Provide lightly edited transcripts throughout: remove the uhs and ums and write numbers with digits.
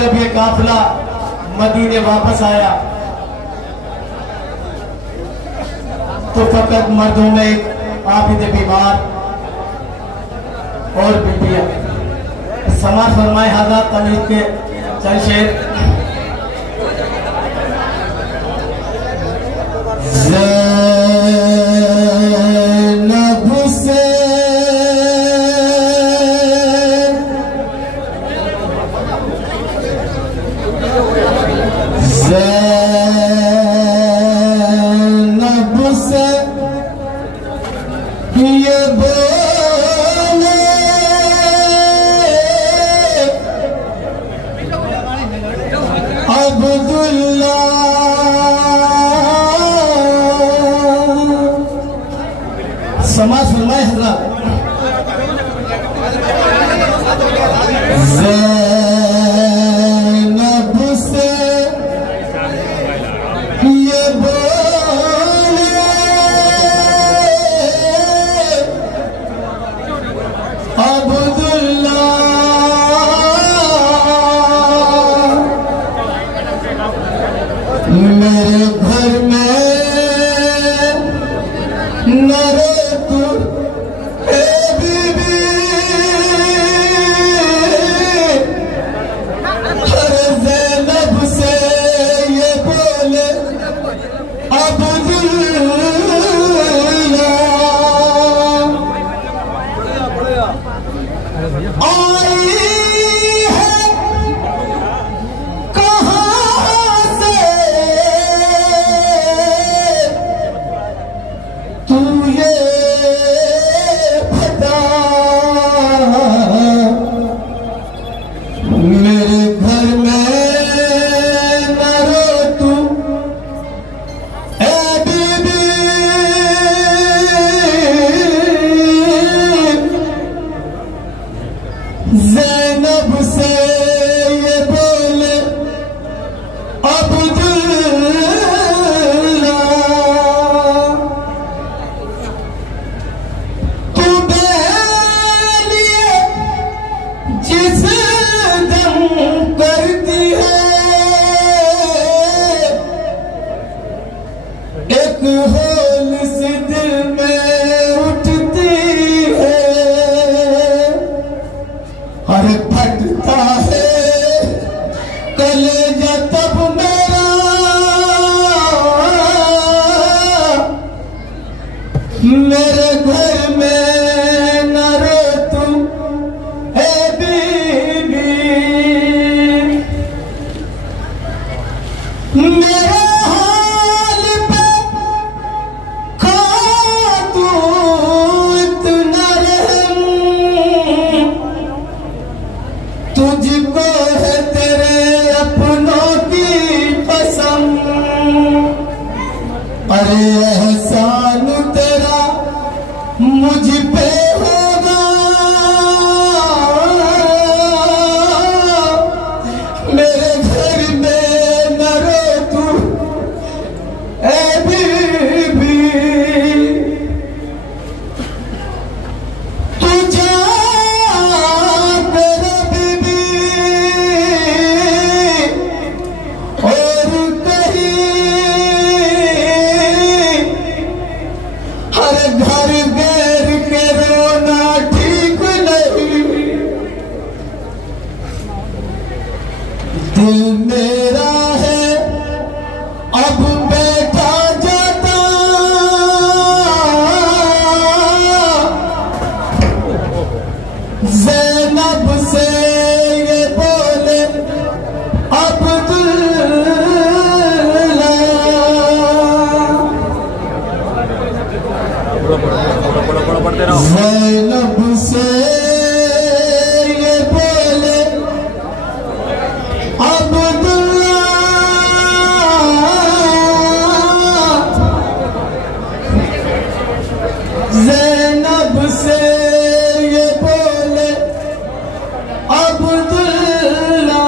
जब ये काफिला मदीने वापस आया तो फकत मर्दों में एक आबिद बीमार और बीबियां। समाज फरमाए हाजा तमीज के चंद शेर। समाज फरमाए हजरत ज़ैनब से ये बोले अब्दुल्ला मेरे घर में न ज़ैनब से ये बोले अब्दुल्ला तू बेलिए जिस दम करती है एक होल सी दिल में उठती है। अरे फटता है कलेजा तब मेरा मेरे घर में न रो तू ए बीबी। मेरे हाल पे खा तू इतना रहम तुझको है तेरे अपनों की कसम। अरे एहसान तेरा मुझ पे होगा मेरे घर में न रो तू ए बीबी। तू जा घर घेर के रोना ठीक नहीं। दिल मेरा है अब बैठा जाता ज़ैनब से ये बोले अब्दुल्ला ज़ैनब से ये बोले अब्दुल्ला ज़ैनब से ये बोले अब्दुल्ला।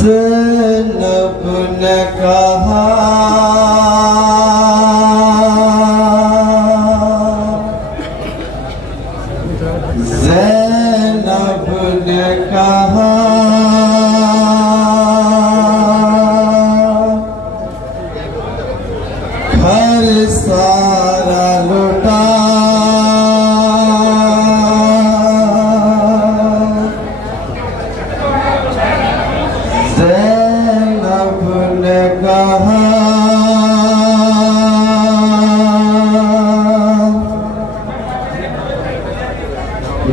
ज़ैनब ने कहा सारा लुटा ज़ैनब ने कहा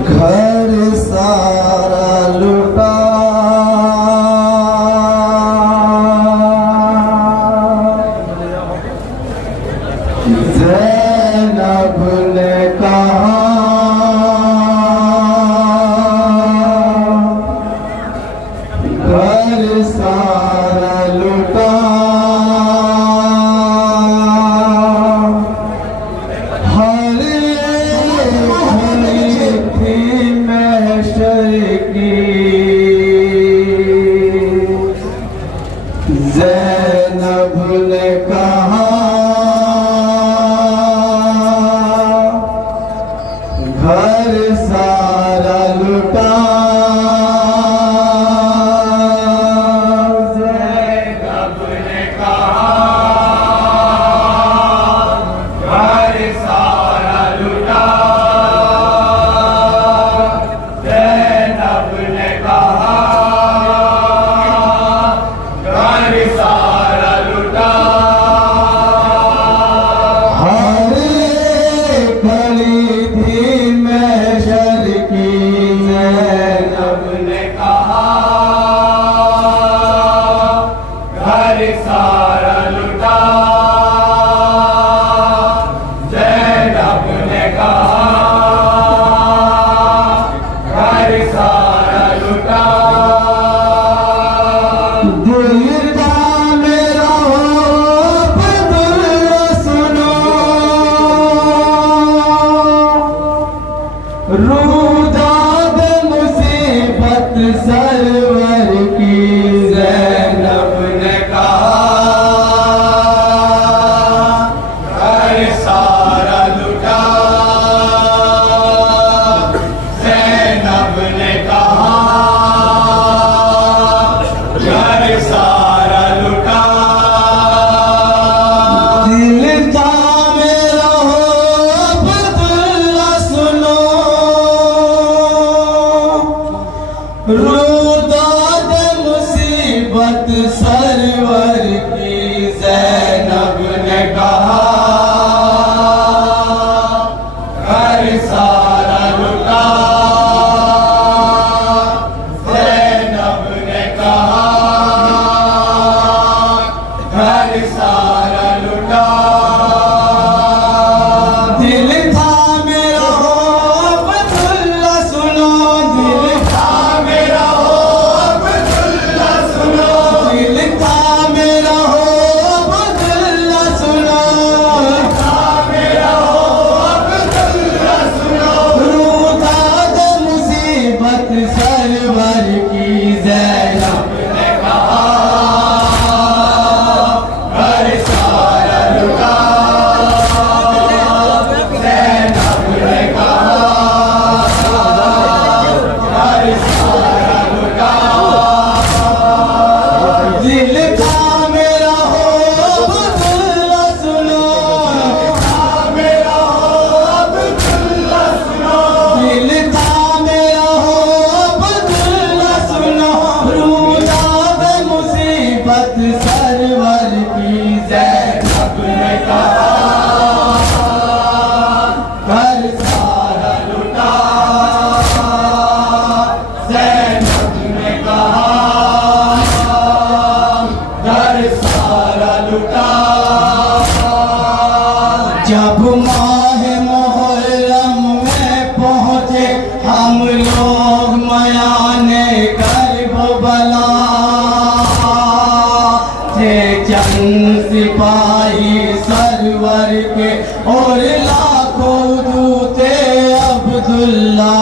घर सारा लुटा ज़ैनब ने कहा घर सारा लुटा हर थी महशर की ज़ैनब ने कहा घर सारा लुटा ज़ैनब ने कहा घर सारा लुटा ज़ैनब ने कहा घर सारा लुटा हर घड़ी थी महशर की ज़ैनब ने कहा घर सारा लुटा ज़ैनब ने कहा घर सारा लुटा दिल का मेरा बदल सुनो रूदाद मुसीबत सरवर की ज़ैनब ने कहा घर सारा लुटा ज़ैनब ने कहा घर सारा लुटा दिल था मेरा बदला सुनो रूदाद मुसीबत सरवर की ज़ैनब ने कहा घर सारा लुटा ज़ैनब ने कहा घर सारा लुटा दिल था मेरा अब्दुल्ला सुनो दिल था मेरा अब्दुल्ला सुनो दिल था मेरा अब्दुल्ला सुनो था मेरा अब्दुल्ला सुनो रूदाद मुसीबत सरवर की ज़ैनब ने कहा घर सारा लुटा ज़ैनब ने कहा घर सारा लुटा दिल था मेरा अब्दुल्ला सुनो था मेरा अब्दुल्ला सुनो दिल था मेरा अब्दुल्ला सुनो रूदाद मुसीबत सरवर की ज़ैनब ने कहा घर सारा लुटा ज़ैनब ने कहा घर सारा लुटा जब माह मुहर्रम में पहुँचे हम लोग मयाने करबला थे चंद सिपाही सरवर के और लाखों दूते अब्दुल्ला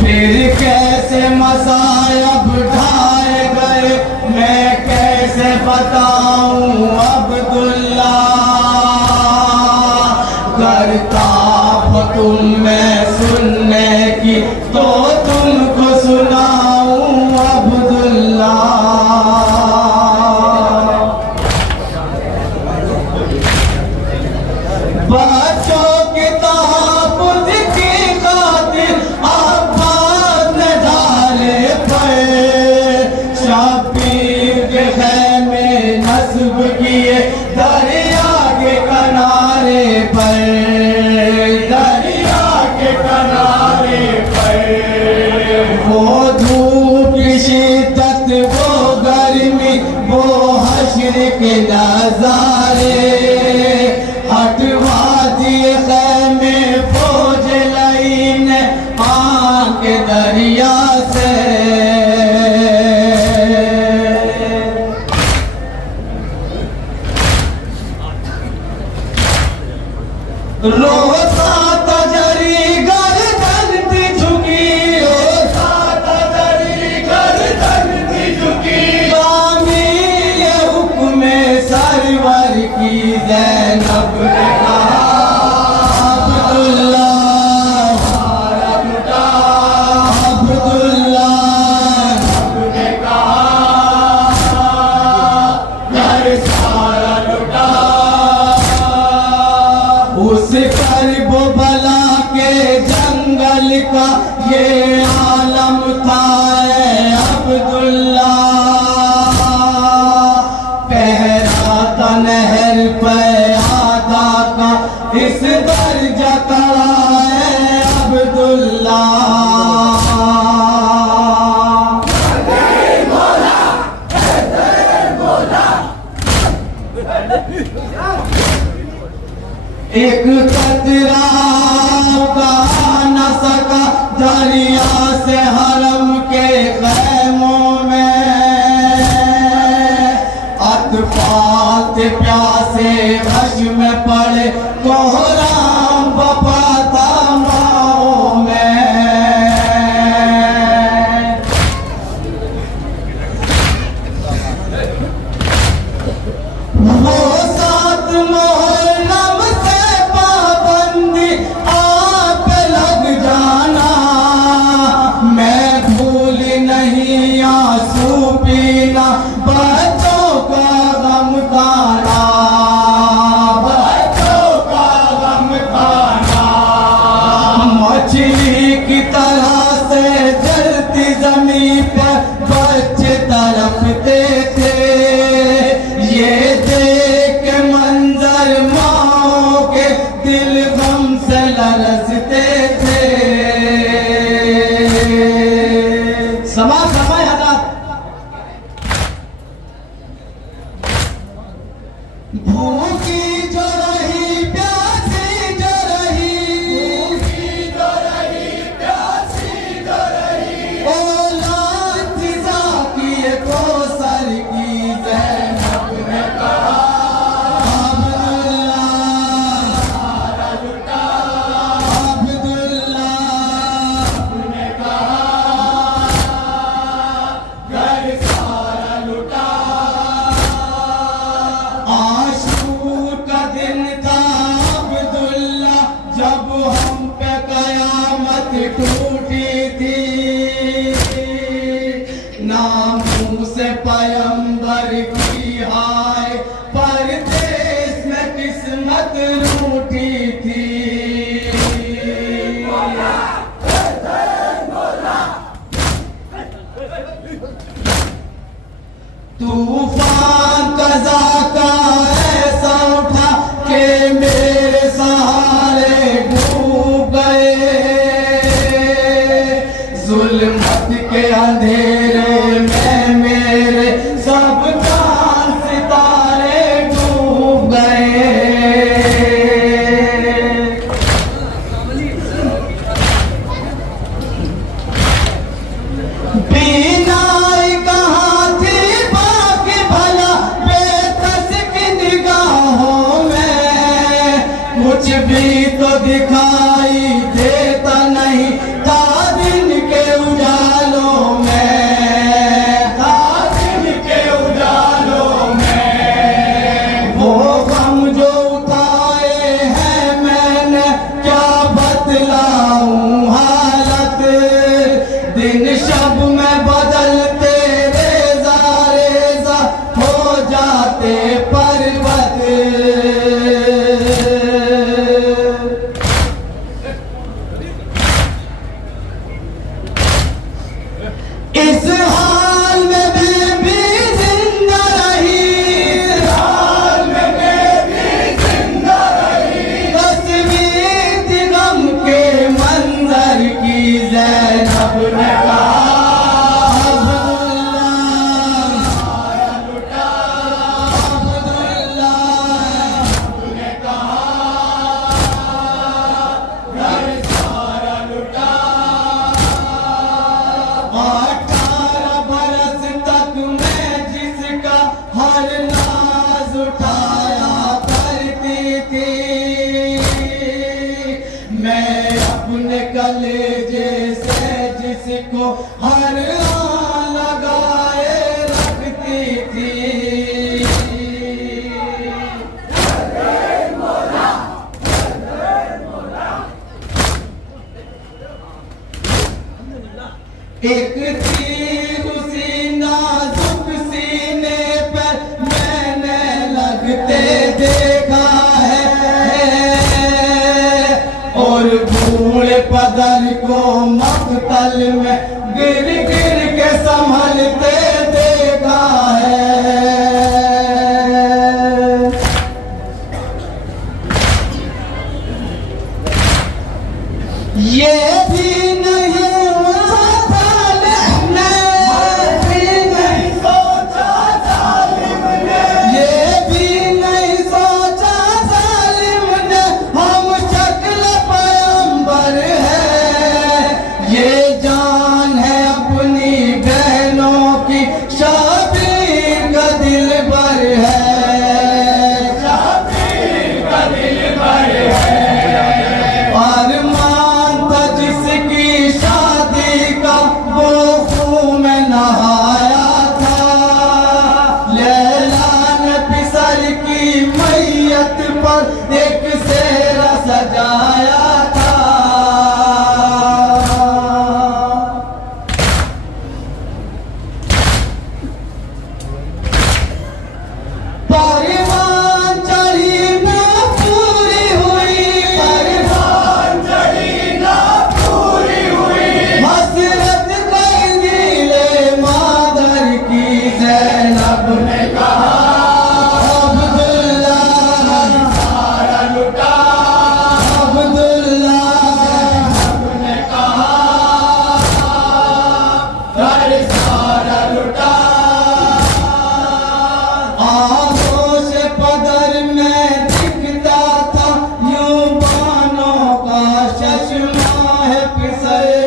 फिर कैसे मसायब ढाए गए मैं कैसे बताऊं अब्दुल्ला करता तुम मैं सुनने की तो तुमको सुनाऊं अब्दुल्ला ये आलम था अब्दुल्ला, पहरा था नहर पे आदा का इस दर्जा का है अब्दुल्ला। एक कतरा उगा न सका दरिया से हरम के खैमों में, अतफाल थे प्यासे हश में पड़े कोहराम बपा था माओ में। वो सात मोहर्रम से पाबंदी आप लग जाना, मैं भूल नहीं आंसू पीना बच्चों का गम खाना, बच्चों का गम खाना। मछली की तरह से जलती जमीन पर बच्चे तड़पते थे, ये देख मंजर माओ के दिल गम से लरसते थे। समाज समय हज़ार भूखी जो रही प्यासी जो रही, भूखी जो रही प्यासी जो रही, औलाद फिजा की को सर की ज़ैनब ने कहा अब्दुल्ला ने कहा घर सारा लुटा। आशूर का दिन था अब्दुल्ला जब हम पे कयामत टूटी थी, नामों से पैगंबर की हाय परदेश में किस्मत रूठी थी। तूफान कज़ा का ऐसा उठा के मेरे सहारे डूब गए, जुल्मत के अंधेरे में मेरे सब चांद सितारे डूब गए। बीनाई कहाँ थी बाकी शाबीर का दिल भर है, शाबीर का दिल भर है। अरमान था जिसकी शादी का वो खून में नहाया था, लैला ने पिसर की मैयत पर एक सेहरा सजाया था। परिवान चढ़ी ना पूरी हुई, परिवान चढ़ी ना पूरी हुई, हसरत कर दिले मादर की। ज़ैनब ने कहा अब्दुल्ला सारा लुटा, अब्दुल्ला ने कहा सारा लुटा। आगोश पदर में दिखता था यूं बानों का चश्मा है पिसरे।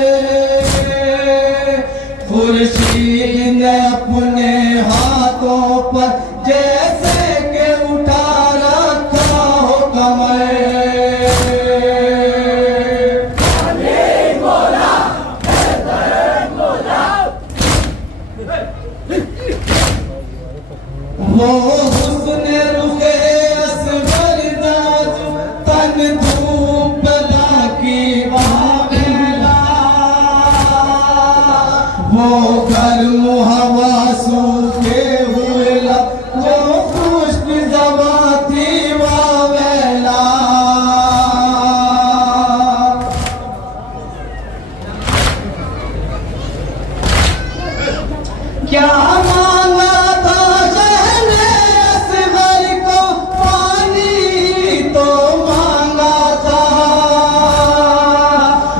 खुर्शीद ने अपने हाथों पर जैसे के उठा रखा हो कमर। वो हुस्न रुखे असगर नाज़ तन धूप की वाला, वो गर्म हवा सूखे हुए लब जो खुश्क ज़बां थी वावेला। क्या मांगा था शहने असगर को, पानी तो मांगा था,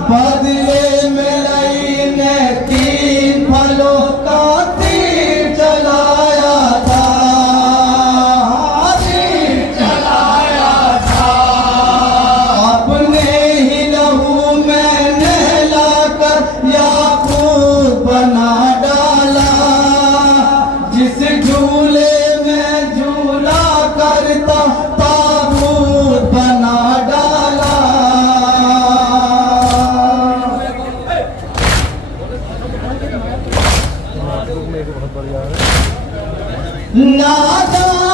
बदले में लई ने 3 फलों का तीर चलाया था, तीर चलाया था। अपने ही लहू में नहलाकर याकूत बना डाला, जिस झूले में झूला करता ताबूत बना डाला। नादान